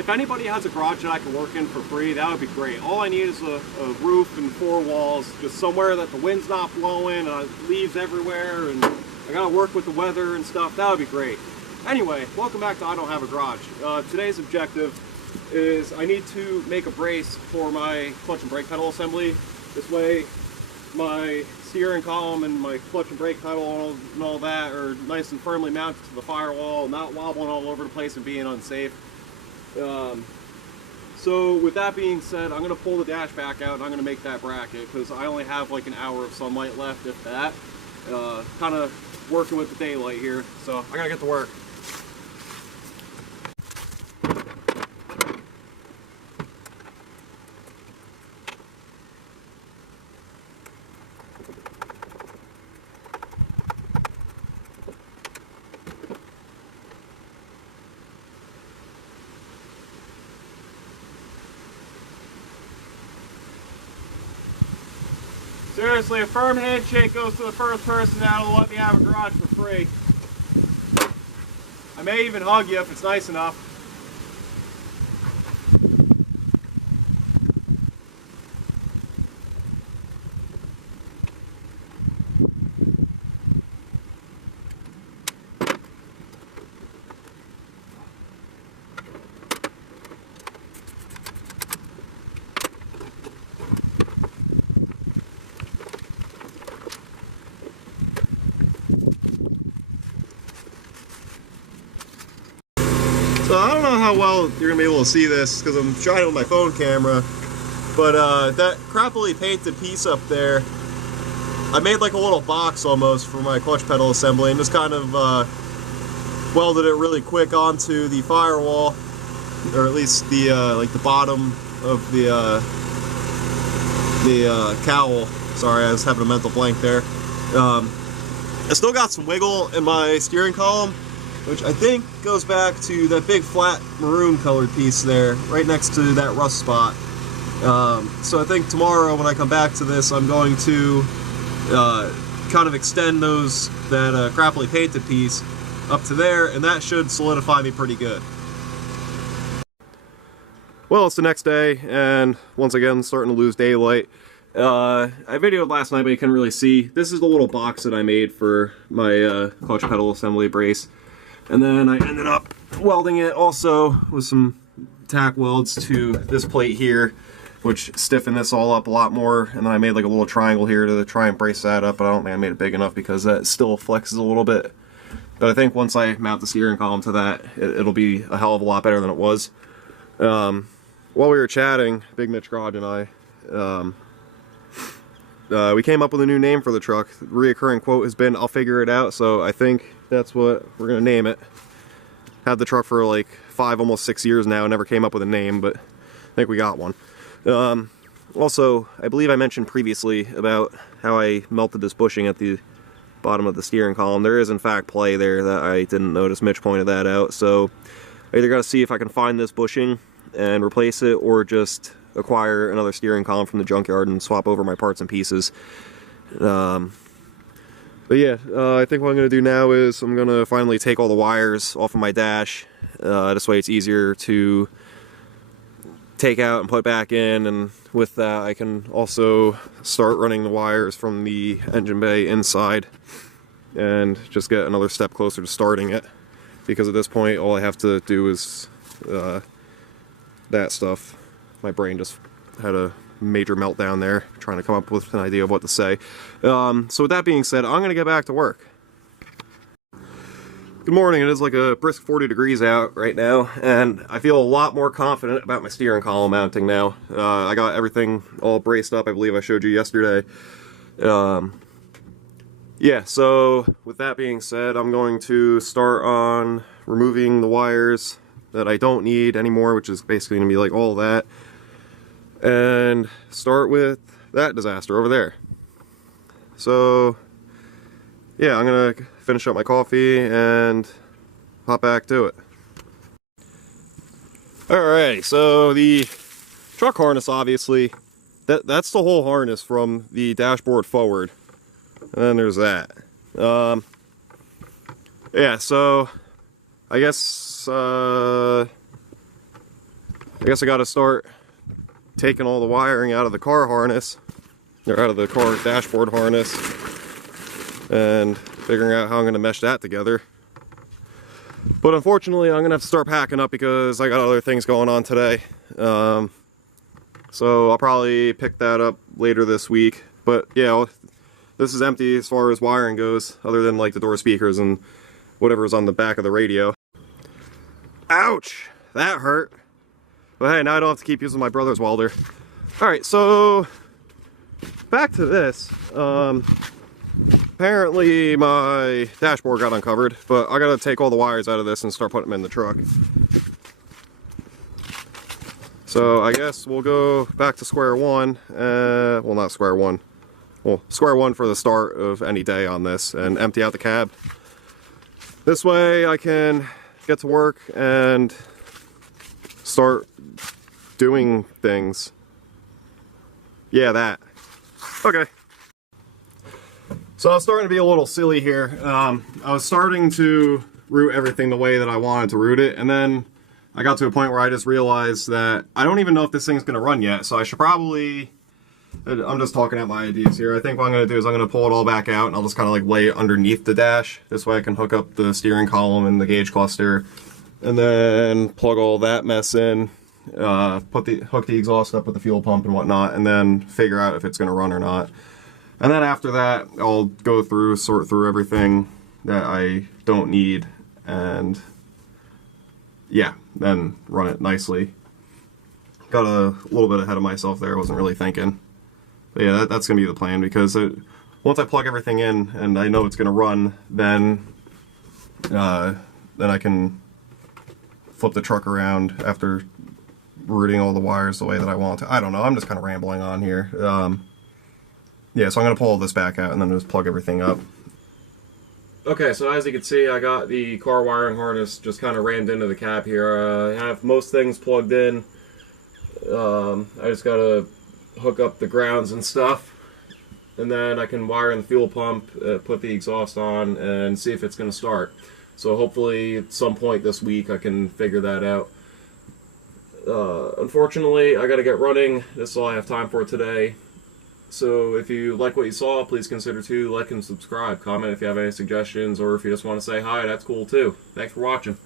if anybody has a garage that I can work in for free, that would be great. All I need is a roof and 4 walls, just somewhere that the wind's not blowing, leaves everywhere, and I gotta work with the weather and stuff. That would be great. Anyway, welcome back to I Don't Have a Garage. Today's objective is I need to make a brace for my clutch and brake pedal assembly. This way my steering column and my clutch and brake pedal and all that are nice and firmly mounted to the firewall, not wobbling all over the place and being unsafe. So with that being said, I'm going to pull the dash back out and I'm going to make that bracket because I only have like an hour of sunlight left, if that. Kind of working with the daylight here, so I got to get to work. Seriously, a firm handshake goes to the first person that'll let me have a garage for free. I may even hug you if it's nice enough. So I don't know how well you're gonna be able to see this because I'm trying it with my phone camera, but that crappily painted piece up there, I made like a little box almost for my clutch pedal assembly and just kind of welded it really quick onto the firewall, or at least the like the bottom of the cowl. Sorry, I was having a mental blank there. I still got some wiggle in my steering column, which I think goes back to that big flat maroon colored piece there, right next to that rust spot. So I think tomorrow when I come back to this, I'm going to kind of extend that crappily painted piece up to there, and that should solidify me pretty good. Well, it's the next day, and once again, starting to lose daylight. I videoed last night, but you couldn't really see. This is the little box that I made for my clutch pedal assembly brace. And then I ended up welding it also with some tack welds to this plate here, which stiffened this all up a lot more. And then I made like a little triangle here to try and brace that up, but I don't think I made it big enough because that still flexes a little bit. But I think once I mount the steering column to that, it'll be a hell of a lot better than it was. While we were chatting, Big Mitch Garage and I, we came up with a new name for the truck. The reoccurring quote has been, "I'll figure it out," so I think that's what we're gonna name it. Had the truck for like 5, almost 6 years now, never came up with a name, but I think we got one. Also, I believe I mentioned previously about how I melted this bushing at the bottom of the steering column. There is in fact play there that I didn't notice. Mitch pointed that out, so I either gotta see if I can find this bushing and replace it, or just acquire another steering column from the junkyard and swap over my parts and pieces. But yeah, I think what I'm going to do now is I'm going to finally take all the wires off of my dash. This way it's easier to take out and put back in, and with that I can also start running the wires from the engine bay inside and just get another step closer to starting it, because at this point all I have to do is that stuff. My brain just had a major meltdown there, trying to come up with an idea of what to say. So with that being said, I'm going to get back to work. Good morning. It is like a brisk 40 degrees out right now, and I feel a lot more confident about my steering column mounting now. I got everything all braced up. I believe I showed you yesterday. Yeah, so with that being said, I'm going to start on removing the wires that I don't need anymore, which is basically going to be like all that, and start with that disaster over there. So yeah, I'm gonna finish up my coffee and hop back to it. Alright, so the truck harness, obviously, that's the whole harness from the dashboard forward, and then there's that. Yeah, so I guess I guess I gotta start taking all the wiring out of the car harness, or out of the car dashboard harness, and figuring out how I'm gonna mesh that together. But unfortunately, I'm gonna have to start packing up because I got other things going on today. So I'll probably pick that up later this week. But yeah, this is empty as far as wiring goes, other than like the door speakers and whatever's on the back of the radio. Ouch! That hurt. But hey, now I don't have to keep using my brother's welder. Alright, so back to this. Apparently my dashboard got uncovered, but I gotta take all the wires out of this and start putting them in the truck. So I guess we'll go back to square one. Well, not square one. Well, square one for the start of any day on this, and empty out the cab. This way I can get to work and start doing things. Yeah, that. Okay. So I was starting to be a little silly here. I was starting to route everything the way that I wanted to route it, and then I got to a point where I just realized that I don't even know if this thing's going to run yet, so I should probably... I'm just talking out my ideas here. I think what I'm going to do is I'm going to pull it all back out, and I'll just kind of like lay it underneath the dash. This way I can hook up the steering column and the gauge cluster, and then plug all that mess in, hook the exhaust up with the fuel pump and whatnot, and then figure out if it's going to run or not. And then after that, I'll go through, sort through everything that I don't need, and yeah, then run it nicely. Got a little bit ahead of myself there, I wasn't really thinking. But yeah, that's going to be the plan, because once I plug everything in and I know it's going to run, then I can flip the truck around after routing all the wires the way that I want to. I don't know, I'm just kind of rambling on here. Yeah, so I'm going to pull all this back out and then just plug everything up. Okay, so as you can see, I got the car wiring harness just kind of rammed into the cab here. I have most things plugged in. I just got to hook up the grounds and stuff, and then I can wire in the fuel pump, put the exhaust on, and see if it's going to start. So hopefully at some point this week I can figure that out. Unfortunately, I got to get running. This is all I have time for today. So if you like what you saw, please consider to like and subscribe. Comment if you have any suggestions, or if you just want to say hi, that's cool too. Thanks for watching.